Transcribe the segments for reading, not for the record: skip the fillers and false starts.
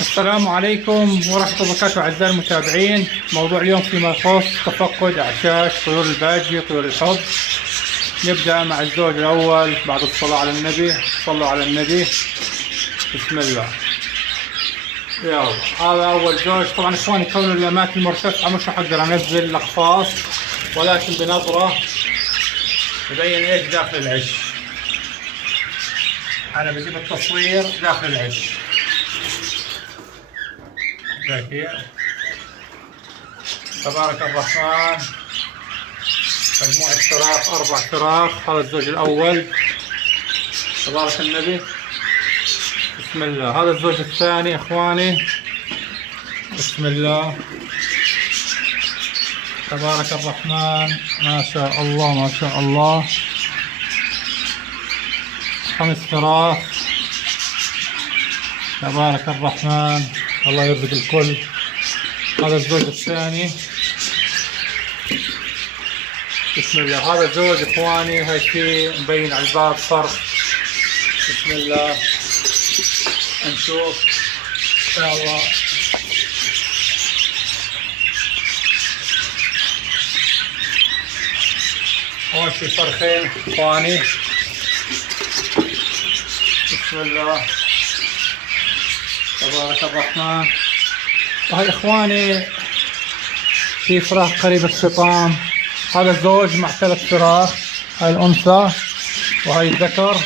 السلام عليكم ورحمة الله وبركاته أعزائي المتابعين. موضوع اليوم فيما يخص تفقد أعشاش طيور الباجي طيور الحب. نبدأ مع الزوج الأول بعد الصلاة على النبي. صلوا على النبي. بسم الله. يلا هذا أول زوج. طبعا إخواني كون الأماكن مرتفعة مش راح أقدر أنزل الأقفاص، ولكن بنظرة يبين إيش داخل العش. أنا بجيب التصوير داخل العش. تبارك الرحمن. مجموعة فراخ، 4 فراخ. هذا الزوج الأول. تبارك النبي. بسم الله. هذا الزوج الثاني إخواني. بسم الله. تبارك الرحمن. ما شاء الله ما شاء الله. 5 فراخ. تبارك الرحمن. الله يرزق الكل. هذا الزوج الثاني. بسم الله. هذا الزوج اخواني هاي شيء مبين على الباب فرق. بسم الله. نشوف ان شاء الله. هون في فرخين اخواني. بسم الله. تبارك الرحمن. وهي اخواني في فراخ قريب الفطام. هذا الزوج مع 3 فراخ. هاي الانثى وهي الذكر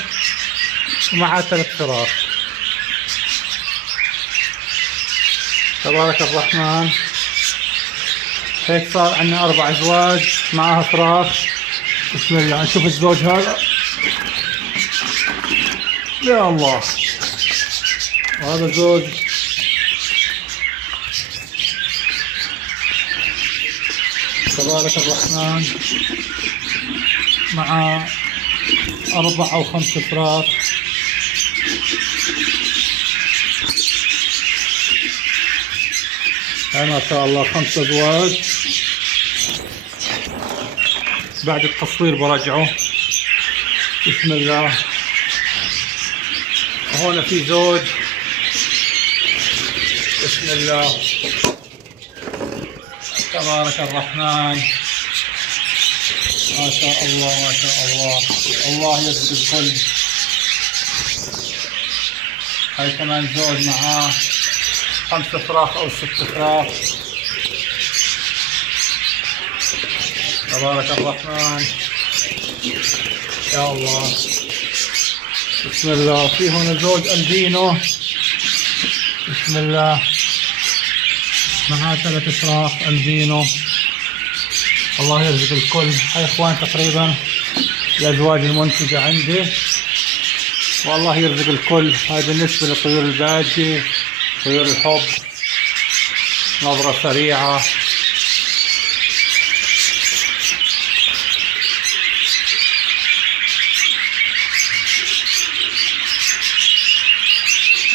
ومعها 3 فراخ. تبارك الرحمن. هيك صار عندنا 4 ازواج معها فراخ. بسم الله. نشوف الزوج هذا. يا الله. وهذا الزوج تبارك الرحمن مع 4 أو 5 فراخ. ما شاء الله 5 أزواج. بعد التصوير براجعه. بسم الله. هون في زوج. بسم الله. تبارك الرحمن. ما شاء الله ما شاء الله. الله يرزق الكل. هاي كمان زوج معاه 5 فراخ او 6 فراخ. تبارك الرحمن. يا الله. بسم الله. في هنا زوج البينو. بسم الله. معاه 3 فراخ البينو. الله يرزق الكل. هاي اخوان تقريبا الازواج المنتجة عندي، والله يرزق الكل. هاي بالنسبة لطيور الباجي طيور الحب. نظرة سريعة.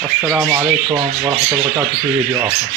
السلام عليكم ورحمة الله وبركاته. في فيديو آخر.